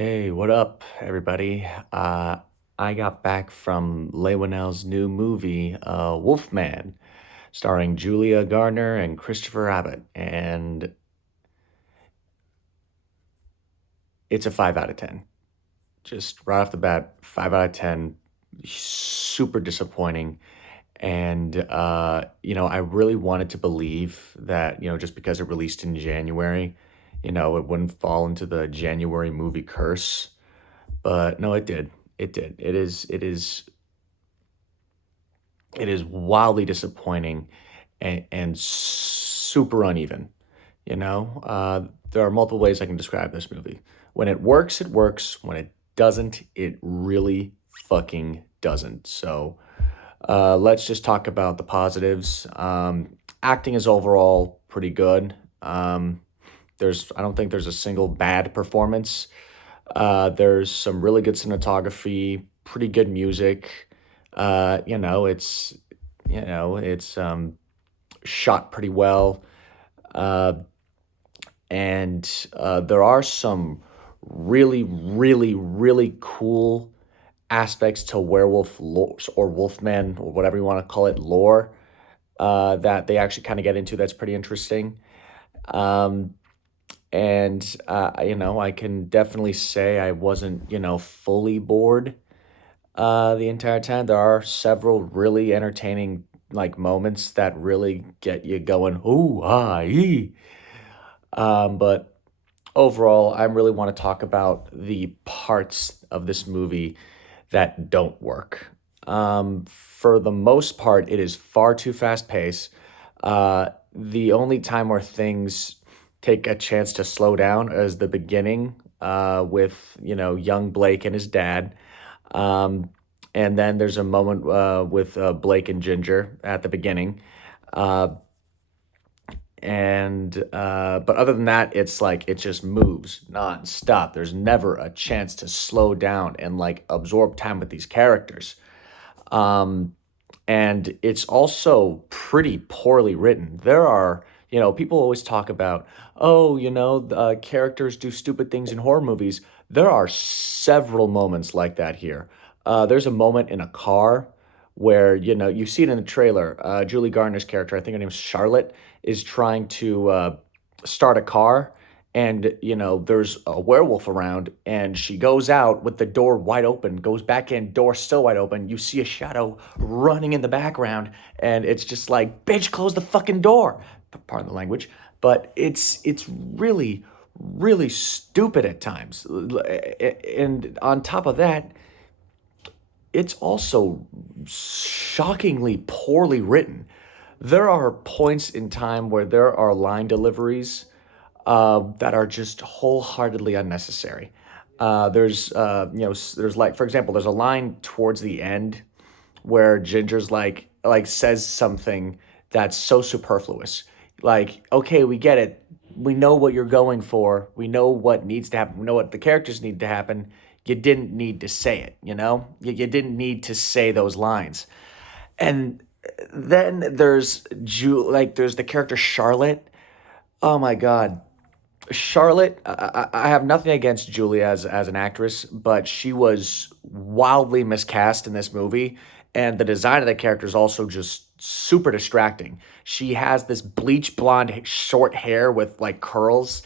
Hey, what up, everybody? I got back from Leigh Whannell's new movie, Wolfman, starring Julia Garner and Christopher Abbott, and it's a 5 out of 10. Just right off the bat, 5 out of 10. Super disappointing, and I really wanted to believe that just because it released in January, it wouldn't fall into the January movie curse. But no, it did. It did. It is wildly disappointing and super uneven. There are multiple ways I can describe this movie. When it works, it works. When it doesn't, it really fucking doesn't. So let's just talk about the positives. Acting is overall pretty good. I don't think there's a single bad performance. There's some really good cinematography, pretty good music. It's shot pretty well. Uh, and there are some really, really, really cool aspects to werewolf lore or wolfman or whatever you want to call it lore that they actually kind of get into that's pretty interesting. Um, I can definitely say I wasn't, fully bored the entire time. There are several really entertaining like moments that really get you going, ooh, ah, ee. But overall, I really want to talk about the parts of this movie that don't work. For the most part, it is far too fast paced. The only time where things take a chance to slow down is the beginning with young Blake and his dad. Um, and then there's a moment with Blake and Ginger at the beginning. Uh, but other than that, it's like it just moves nonstop. There's never a chance to slow down and like absorb time with these characters. Um, and it's also pretty poorly written. People always talk about, oh, characters do stupid things in horror movies. There are several moments like that here. There's a moment in a car where, you see it in the trailer. Julie Garner's character, I think her name's Charlotte, is trying to start a car. And, there's a werewolf around, and she goes out with the door wide open, goes back in, door still wide open. You see a shadow running in the background, and it's just like, bitch, close the fucking door. Pardon the language. But it's really, really stupid at times. And on top of that, it's also shockingly poorly written. There are points in time where there are line deliveries that are just wholeheartedly unnecessary. There's like, for example, there's a line towards the end where Ginger's like says something that's so superfluous. Like, okay, we get it. We know what you're going for. We know what needs to happen. We know what the characters need to happen. You didn't need to say it, you know? You didn't need to say those lines. And then there's the character Charlotte. Oh my God. Charlotte, I have nothing against Julia as an actress, but she was wildly miscast in this movie, and the design of the character is also just super distracting. She has this bleach blonde short hair with like curls,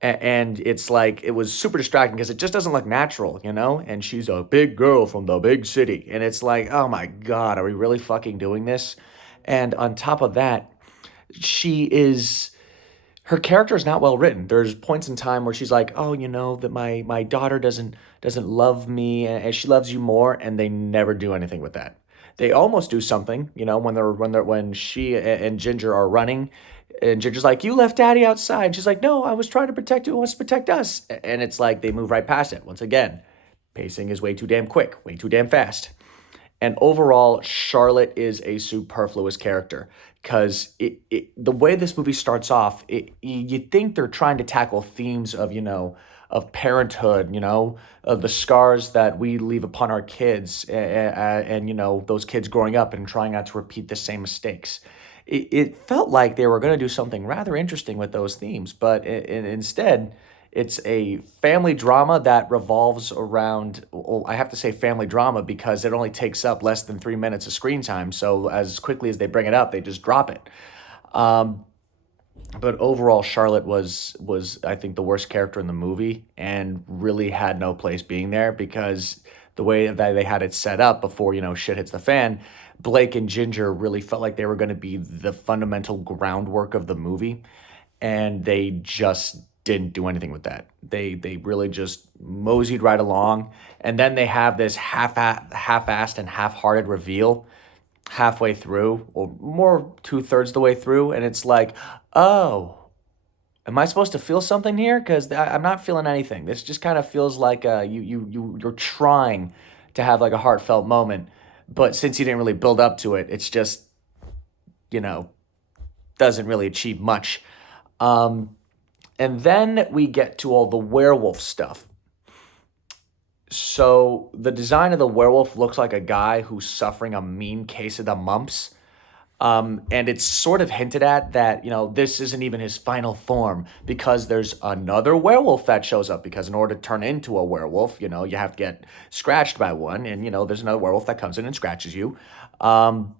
and it's like it was super distracting because it just doesn't look natural, you know? And she's a big girl from the big city, and it's like, oh my God, are we really fucking doing this? And on top of that, she is her character is not well written. There's points in time where she's like, "Oh, that my daughter doesn't love me, and she loves you more," and they never do anything with that. They almost do something, when she and Ginger are running, and Ginger's like, "You left Daddy outside." She's like, "No, I was trying to protect you. I wants to protect us," and it's like they move right past it. Once again, pacing is way too damn quick, way too damn fast. And overall, Charlotte is a superfluous character because the way this movie starts off, you think they're trying to tackle themes of of parenthood, of the scars that we leave upon our kids, and those kids growing up and trying not to repeat the same mistakes. It felt like they were going to do something rather interesting with those themes, but instead, It's a family drama that revolves around, well, I have to say family drama because it only takes up less than 3 minutes of screen time. So as quickly as they bring it up, they just drop it. Um, but overall, Charlotte was I think the worst character in the movie and really had no place being there because the way that they had it set up before shit hits the fan, Blake and Ginger really felt like they were going to be the fundamental groundwork of the movie, and they just didn't do anything with that. They really just moseyed right along, and then they have this half-assed and half-hearted reveal halfway through, or more two-thirds the way through, and it's like, oh, am I supposed to feel something here? Because I'm not feeling anything. This just kind of feels like you're trying to have like a heartfelt moment, but since you didn't really build up to it, it's just you know doesn't really achieve much. Um, and then we get to all the werewolf stuff. So the design of the werewolf looks like a guy who's suffering a mean case of the mumps. And it's sort of hinted at that, this isn't even his final form because there's another werewolf that shows up. Because in order to turn into a werewolf, you have to get scratched by one. And, there's another werewolf that comes in and scratches you. Um,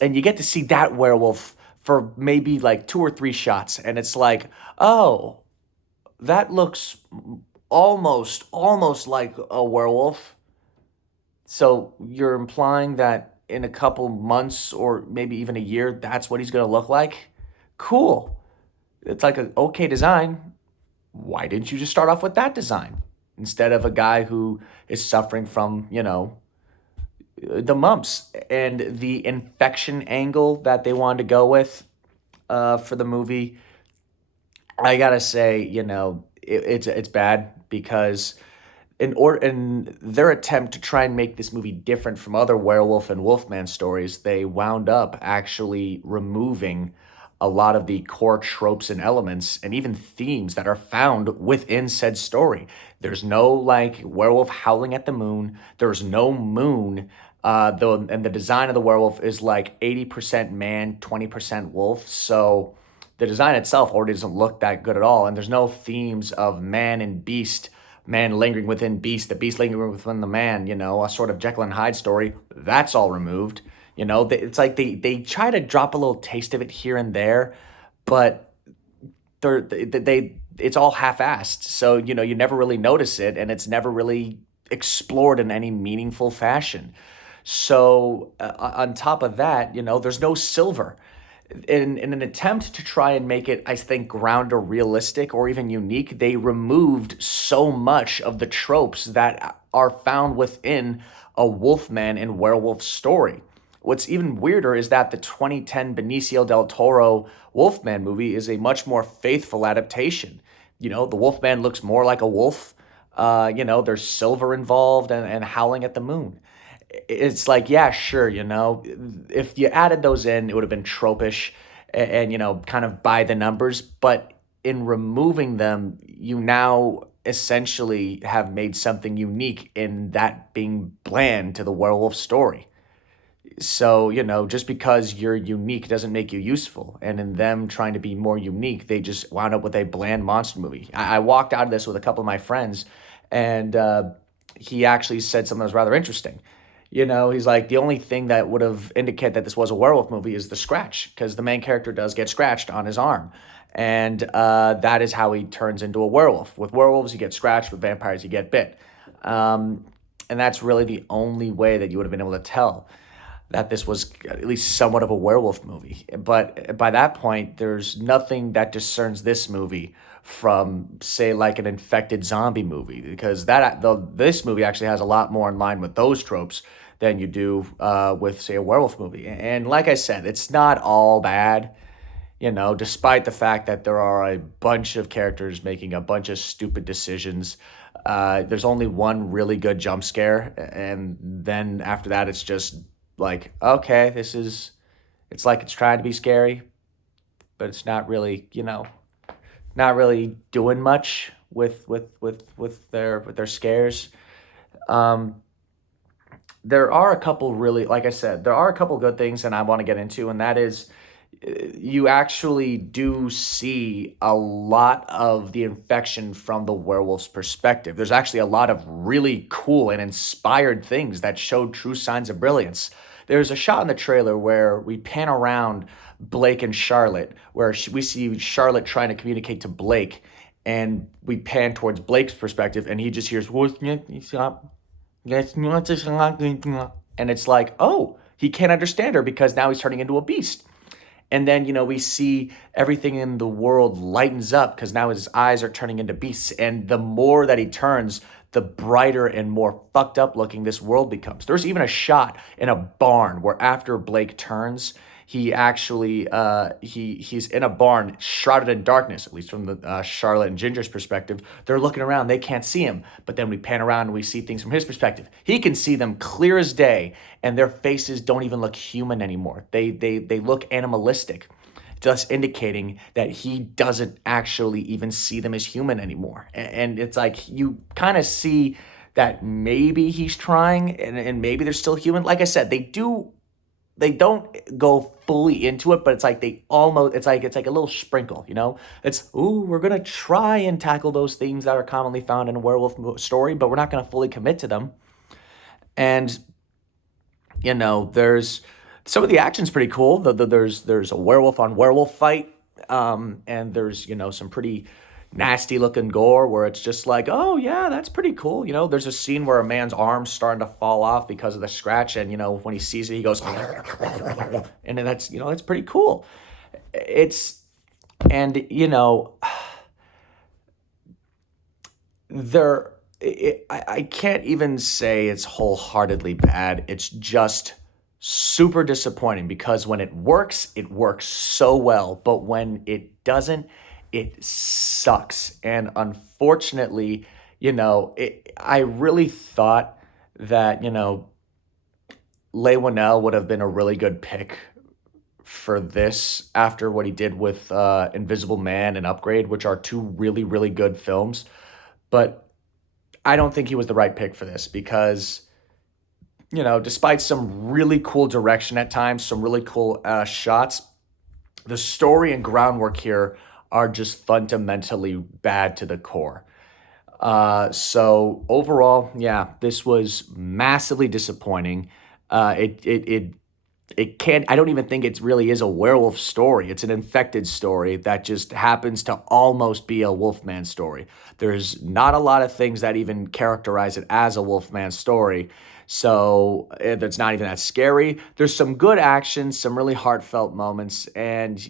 and you get to see that werewolf for maybe like 2 or 3 shots. And it's like, oh, that looks almost like a werewolf. So you're implying that in a couple months or maybe even a year, that's what he's going to look like? Cool. It's like an okay design. Why didn't you just start off with that design instead of a guy who is suffering from, the mumps and the infection angle that they wanted to go with for the movie? I gotta say, it's bad because in their attempt to try and make this movie different from other werewolf and wolfman stories, they wound up actually removing a lot of the core tropes and elements and even themes that are found within said story. There's no like werewolf howling at the moon. There's no moon. And the design of the werewolf is like 80% man, 20% wolf. So the design itself already doesn't look that good at all. And there's no themes of man and beast, man lingering within beast, the beast lingering within the man, a sort of Jekyll and Hyde story. That's all removed. It's like they try to drop a little taste of it here and there, but they it's all half-assed. So, you never really notice it and it's never really explored in any meaningful fashion. So, on top of that, there's no silver in an attempt to try and make it, I think, ground or realistic or even unique. They removed so much of the tropes that are found within a Wolfman and werewolf story. What's even weirder is that the 2010 Benicio del Toro Wolfman movie is a much more faithful adaptation. The Wolfman looks more like a wolf. There's silver involved and howling at the moon. It's like, yeah, sure, if you added those in, it would have been tropish and, kind of by the numbers. But in removing them, you now essentially have made something unique in that being bland to the werewolf story. So, just because you're unique doesn't make you useful. And in them trying to be more unique, they just wound up with a bland monster movie. I walked out of this with a couple of my friends, and he actually said something that was rather interesting. He's like, the only thing that would have indicated that this was a werewolf movie is the scratch, because the main character does get scratched on his arm. And that is how he turns into a werewolf. With werewolves, you get scratched. With vampires, you get bit. And that's really the only way that you would have been able to tell that this was at least somewhat of a werewolf movie. But by that point, there's nothing that discerns this movie from, say, like an infected zombie movie, because this movie actually has a lot more in line with those tropes than you do with, say, a werewolf movie. And like I said, it's not all bad, despite the fact that there are a bunch of characters making a bunch of stupid decisions. There's only one really good jump scare, and then after that, it's just like, okay, it's like it's trying to be scary, but it's not really, not really doing much with their scares. Um, there are a couple really, like I said, there are a couple good things, and I want to get into, and that is you actually do see a lot of the infection from the werewolf's perspective. There's actually a lot of really cool and inspired things that showed true signs of brilliance. There's a shot in the trailer where we pan around Blake and Charlotte, where we see Charlotte trying to communicate to Blake, and we pan towards Blake's perspective, and he just hears, and it's like, oh, he can't understand her because now he's turning into a beast. And then, we see everything in the world lightens up because now his eyes are turning into beasts. And the more that he turns, the brighter and more fucked up looking this world becomes. There's even a shot in a barn where after Blake turns, he actually he's in a barn shrouded in darkness, at least from the Charlotte and Ginger's perspective. They're looking around, they can't see him, but then we pan around and we see things from his perspective. He can see them clear as day, and their faces don't even look human anymore. They look animalistic, thus indicating that he doesn't actually even see them as human anymore. And it's like you kind of see that maybe he's trying, and maybe they're still human. Like I said, they don't go fully into it, but it's like it's like a little sprinkle. It's, ooh, we're gonna try and tackle those themes that are commonly found in a werewolf story, but we're not gonna fully commit to them. And there's some of the action's pretty cool. There's a werewolf on werewolf fight, and there's some pretty nasty looking gore where it's just like, oh yeah, that's pretty cool. There's a scene where a man's arm's starting to fall off because of the scratch, and when he sees it, he goes, and then that's pretty cool. It's and there. I can't even say it's wholeheartedly bad. It's just super disappointing because when it works so well, but when it doesn't, it sucks. And unfortunately, I really thought that, Leigh Whannell would have been a really good pick for this after what he did with Invisible Man and Upgrade, which are two really, really good films. But I don't think he was the right pick for this because, despite some really cool direction at times, some really cool shots, the story and groundwork here are just fundamentally bad to the core. So overall, yeah, this was massively disappointing. It can't. I don't even think it really is a werewolf story. It's an infected story that just happens to almost be a Wolfman story. There's not a lot of things that even characterize it as a Wolfman story. So it's not even that scary. There's some good action, some really heartfelt moments, and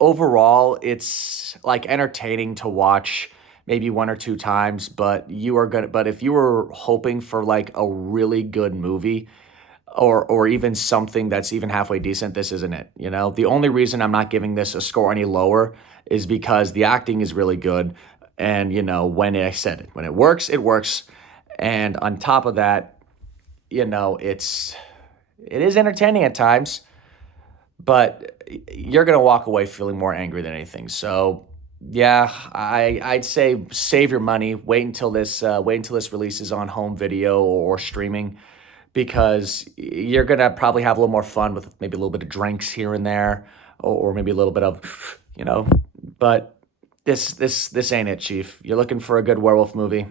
overall, it's like entertaining to watch maybe one or two times, but if you were hoping for like a really good movie or even something that's even halfway decent, this isn't it. The only reason I'm not giving this a score any lower is because the acting is really good. And, when it works, it works. And on top of that, it is entertaining at times, but you're going to walk away feeling more angry than anything. So yeah, I'd say save your money. Wait until this releases on home video or streaming, because you're gonna probably have a little more fun with maybe a little bit of drinks here and there, or maybe a little bit of, But this ain't it, Chief. You're looking for a good werewolf movie.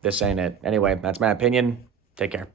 This ain't it. Anyway, that's my opinion. Take care.